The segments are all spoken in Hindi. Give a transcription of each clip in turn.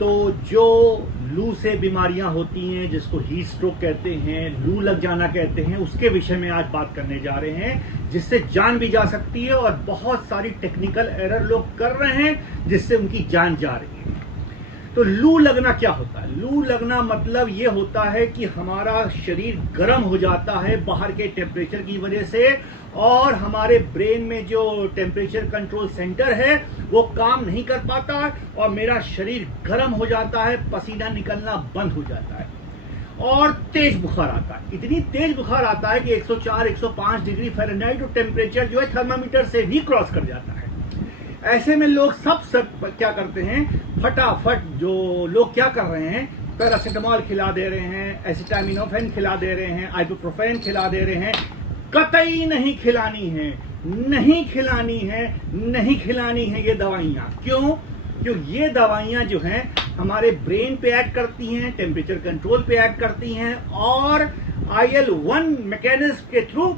तो जो लू से बीमारियां होती हैं, जिसको हीट स्ट्रोक कहते हैं, लू लग जाना कहते हैं, उसके विषय में आज बात करने जा रहे हैं, जिससे जान भी जा सकती है और बहुत सारी टेक्निकल एरर लोग कर रहे हैं जिससे उनकी जान जा रही है। तो लू लगना क्या होता है? लू लगना मतलब ये होता है कि हमारा शरीर गर्म हो जाता है बाहर के टेम्परेचर की वजह से, और हमारे ब्रेन में जो टेम्परेचर कंट्रोल सेंटर है वो काम नहीं कर पाता और मेरा शरीर गर्म हो जाता है, पसीना निकलना बंद हो जाता है और तेज बुखार आता है। इतनी तेज बुखार आता है कि 104-105 डिग्री फ़ारेनहाइट टेम्परेचर जो है थर्मामीटर से भी क्रॉस कर जाता है। ऐसे में लोग सब क्या करते हैं, फटाफट जो लोग क्या कर रहे हैं, पैरासीटामोल खिला दे रहे हैं, एसिटामिनोफेन खिला दे रहे हैं, आइबुप्रोफेन खिला दे रहे हैं। कतई नहीं खिलानी है, नहीं खिलानी है, नहीं खिलानी है ये दवाइयाँ। क्यों? क्योंकि ये दवाइयाँ जो हैं हमारे ब्रेन पे एक्ट करती हैं, टेम्परेचर कंट्रोल पे एक्ट करती हैं और IL-1 मैकेनिज्म के थ्रू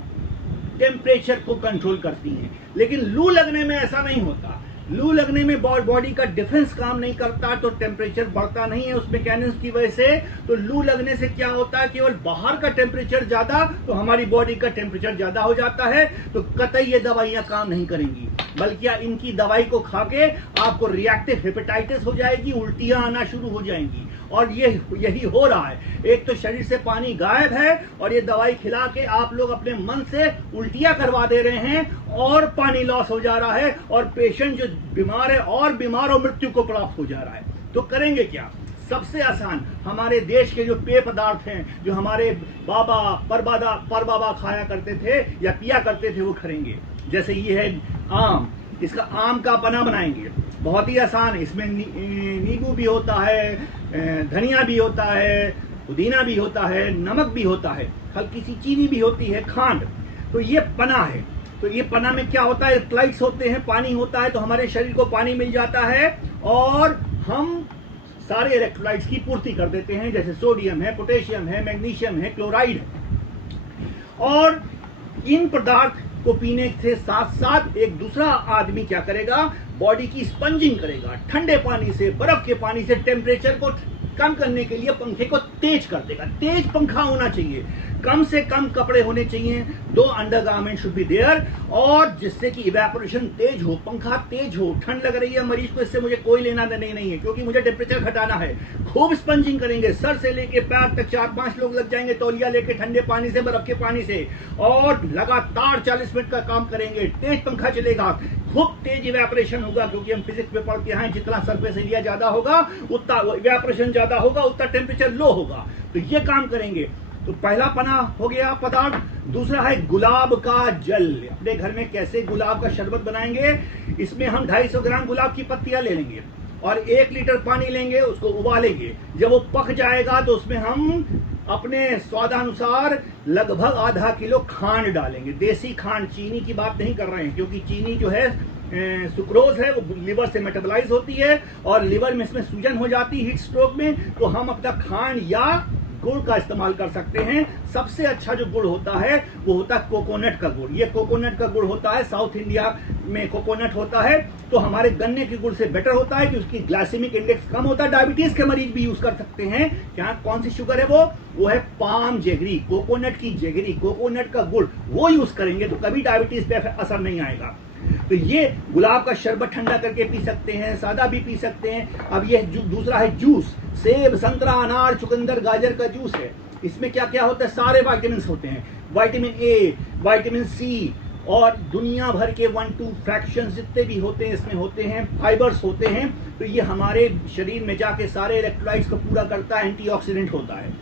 टेम्परेचर को कंट्रोल करती हैं। लेकिन लू लगने में ऐसा नहीं होता। लू लगने में बॉडी का डिफेंस काम नहीं करता, तो टेम्परेचर बढ़ता नहीं है उस मैकेनिज्म की वजह से। तो लू लगने से क्या होता है, केवल बाहर का टेम्परेचर ज्यादा तो हमारी बॉडी का टेम्परेचर ज्यादा हो जाता है। तो कतई ये दवाइयां काम नहीं करेंगी, बल्कि इनकी दवाई को खा के आपको रिएक्टिव हेपेटाइटिस हो जाएगी, उल्टियां आना शुरू हो जाएंगी। और यही हो रहा है। एक तो शरीर से पानी गायब है और ये दवाई खिला के आप लोग अपने मन से उल्टियां करवा दे रहे हैं और पानी लॉस हो जा रहा है और पेशेंट जो बीमार है और बीमार और मृत्यु को प्राप्त हो जा रहा है। तो करेंगे क्या? सबसे आसान, हमारे देश के जो पेय पदार्थ हैं, जो हमारे बाबा परबाबा खाया करते थे या पिया करते थे, वो करेंगे। जैसे ये है आम, इसका आम का पना बनाएंगे, बहुत ही आसान। इसमें नींबू भी होता है, धनिया भी होता है, पुदीना भी होता है, नमक भी होता है, हल्की सी चीनी भी होती है, खांड। तो ये पना है। तो ये पना में क्या होता है, इलेक्ट्रोलाइट्स होते हैं, पानी होता है, तो हमारे शरीर को पानी मिल जाता है और हम सारे इलेक्ट्रोलाइट्स की पूर्ति कर देते हैं, जैसे सोडियम है, पोटेशियम है, मैग्नीशियम है, क्लोराइड है। और इन पदार्थ को पीने से साथ साथ एक दूसरा आदमी क्या करेगा, बॉडी की स्पंजिंग करेगा, ठंडे पानी से, बर्फ के पानी से टेम्परेचर को कम करने के लिए पंखे को तेज कर देगा। तेज पंखा होना चाहिए, कम से कम कपड़े होने चाहिए, 2 अंडरगारमेंट शुड बी देयर, और जिससे कि इवेपोरेशन तेज हो, पंखा तेज हो। ठंड लग रही है मरीज को, इससे मुझे कोई लेना देना नहीं है, क्योंकि मुझे टेम्परेचर घटाना है। खूब स्पंजिंग करेंगे, सर से लेके पैर तक 4-5 लोग लग जाएंगे तौलिया लेके, ठंडे पानी से, बर्फ के पानी से, और लगातार 40 मिनट का काम करेंगे। तेज पंखा चलेगा, खूब तेज इवेपोरेशन होगा, क्योंकि हम फिजिक्स में पढ़ते हैं जितना सरफेस एरिया ज्यादा होगा उतना इवेपोरेशन ज्यादा होगा, उतना टेम्परेचर लो होगा। तो ये काम करेंगे। तो पहला पना हो गया पदार्थ। दूसरा है गुलाब का जल। अपने घर में कैसे गुलाब का शरबत बनाएंगे, इसमें हम 250 ग्राम गुलाब की पत्तियां ले लेंगे और 1 लीटर पानी लेंगे, उसको उबालेंगे। जब वो पक जाएगा तो उसमें हम अपने स्वादानुसार लगभग आधा किलो खांड डालेंगे। देसी खांड, चीनी की बात नहीं कर रहे हैं, क्योंकि चीनी जो है सुक्रोज है, वो लिवर से मेटाबोलाइज होती है और लिवर में इसमें सूजन हो जाती है हीट स्ट्रोक में। तो हम अपना खांड या गुड़ का इस्तेमाल कर सकते हैं। सबसे अच्छा जो गुड़ होता है वो होता है कोकोनट का गुड़। ये कोकोनट का गुड़ होता है, साउथ इंडिया में कोकोनट होता है, तो हमारे गन्ने के गुड़ से बेटर होता है कि उसकी ग्लाइसेमिक इंडेक्स कम होता है। डायबिटीज के मरीज भी यूज कर सकते हैं। क्या कौन सी शुगर है वो है पाम जेगरी, कोकोनट की जेगरी, कोकोनट का गुड़, वो यूज करेंगे तो कभी डायबिटीज पे असर नहीं आएगा। तो ये गुलाब का शरबत ठंडा करके पी सकते हैं, सादा भी पी सकते हैं। अब ये दूसरा है जूस। सेब, संतरा, अनार, चुकंदर, गाजर का जूस है। इसमें क्या क्या होता है, सारे विटामिन होते हैं, विटामिन ए, विटामिन सी और दुनिया भर के 1-2 फ्रैक्शंस जितने भी होते हैं इसमें होते हैं, फाइबर्स होते हैं। तो ये हमारे शरीर में जाके सारे इलेक्ट्रोलाइट्स को पूरा करता है, एंटीऑक्सीडेंट होता है।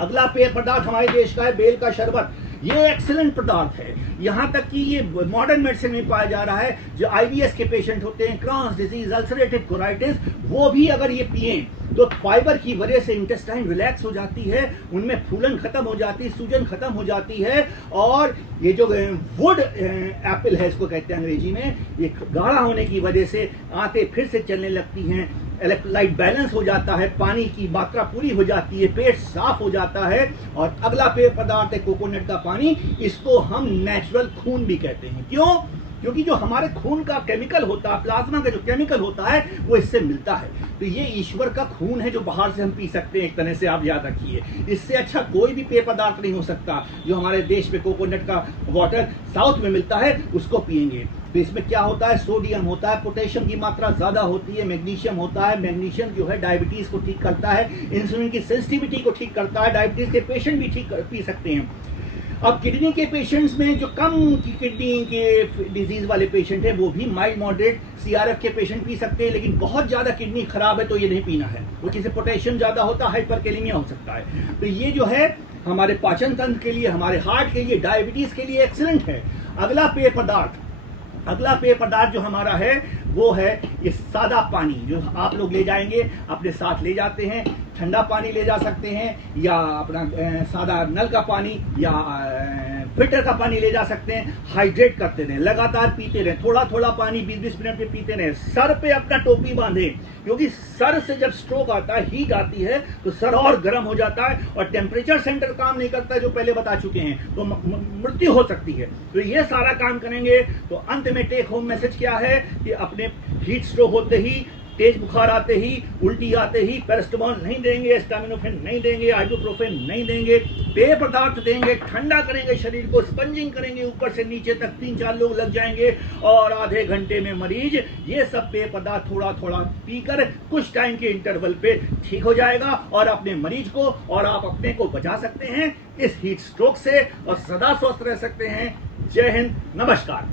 अगला पेय पदार्थ हमारे देश का है बेल का शरबत। ये एक्सीलेंट पदार्थ है, यहाँ तक कि ये मॉडर्न मेडिसिन में पाया जा रहा है। जो IBS के पेशेंट होते हैं, क्रॉन्स डिजीज, अल्सरेटिव कोलाइटिस, वो भी अगर ये पिएं तो फाइबर की वजह से इंटेस्टाइन रिलैक्स हो जाती है, उनमें फूलन खत्म हो जाती है, सूजन खत्म हो जाती है। और ये जो वुड एप्पल है, इसको कहते हैं अंग्रेजी में, ये गाढ़ा होने की वजह से आंतें फिर से चलने लगती हैं, इलेक्ट्रोलाइट बैलेंस हो जाता है, पानी की मात्रा पूरी हो जाती है, पेट साफ हो जाता है। और अगला पेय पदार्थ है कोकोनट का पानी। इसको हम नेचुरल खून भी कहते हैं। क्यों? क्योंकि जो हमारे खून का केमिकल होता है, प्लाज्मा का जो केमिकल होता है, वो इससे मिलता है। तो ये ईश्वर का खून है जो बाहर से हम पी सकते हैं, एक तरह से आप याद रखिए। इससे अच्छा कोई भी पेय पदार्थ नहीं हो सकता। जो हमारे देश में कोकोनट का वाटर साउथ में मिलता है, उसको पिएंगे। तो इसमें क्या होता है, सोडियम होता है, पोटेशियम की मात्रा ज्यादा होती है, मैग्नीशियम होता है। मैग्नीशियम जो है डायबिटीज को ठीक करता है, इंसुलिन की सेंसिटिविटी को ठीक करता है। डायबिटीज के पेशेंट भी ठीक पी सकते हैं। अब किडनी के पेशेंट्स में जो कम की किडनी के डिजीज वाले पेशेंट हैं, वो भी माइल्ड मॉडरेट सीआरएफ के पेशेंट पी सकते हैं। लेकिन बहुत ज्यादा किडनी खराब है तो ये नहीं पीना है, वो किसी पोटेशियम ज्यादा होता है, हाइपरकैलेमिया हो सकता है। तो ये जो है हमारे पाचन तंत्र के लिए, हमारे हार्ट के लिए, डायबिटीज के लिए एक्सीलेंट है। अगला पेय पदार्थ जो हमारा है वो है ये सादा पानी, जो आप लोग ले जाएंगे, अपने साथ ले जाते हैं। ठंडा पानी ले जा सकते हैं, या अपना सादा नल का पानी, या फिल्टर का पानी ले जा सकते हैं। हाइड्रेट करते रहें, लगातार पीते रहें, थोड़ा थोड़ा पानी 20-20 मिनट में पीते रहें। सर पे अपना टोपी बांधे, क्योंकि सर से जब स्ट्रोक आता है, हीट आती है, तो सर और गर्म हो जाता है और टेम्परेचर सेंटर काम नहीं करता है, जो पहले बता चुके हैं, तो मृत्यु हो सकती है। तो ये सारा काम करेंगे। तो अंत में टेक होम मैसेज क्या है कि अपने हीट स्ट्रोक होते ही, तेज बुखार आते ही, उल्टी आते ही पैरास्टामोल नहीं देंगे, एस्टामिनोफेन नहीं देंगे, आइबुप्रोफेन नहीं देंगे, पेय पदार्थ देंगे, ठंडा करेंगे शरीर को, स्पंजिंग करेंगे ऊपर से नीचे तक, 3-4 लोग लग जाएंगे और आधे घंटे में मरीज ये सब पेय पदार्थ थोड़ा थोड़ा पीकर कुछ टाइम के इंटरवल पे ठीक हो जाएगा और अपने मरीज को और आप अपने को बचा सकते हैं इस हीट स्ट्रोक से और सदा स्वस्थ रह सकते हैं। जय हिंद, नमस्कार।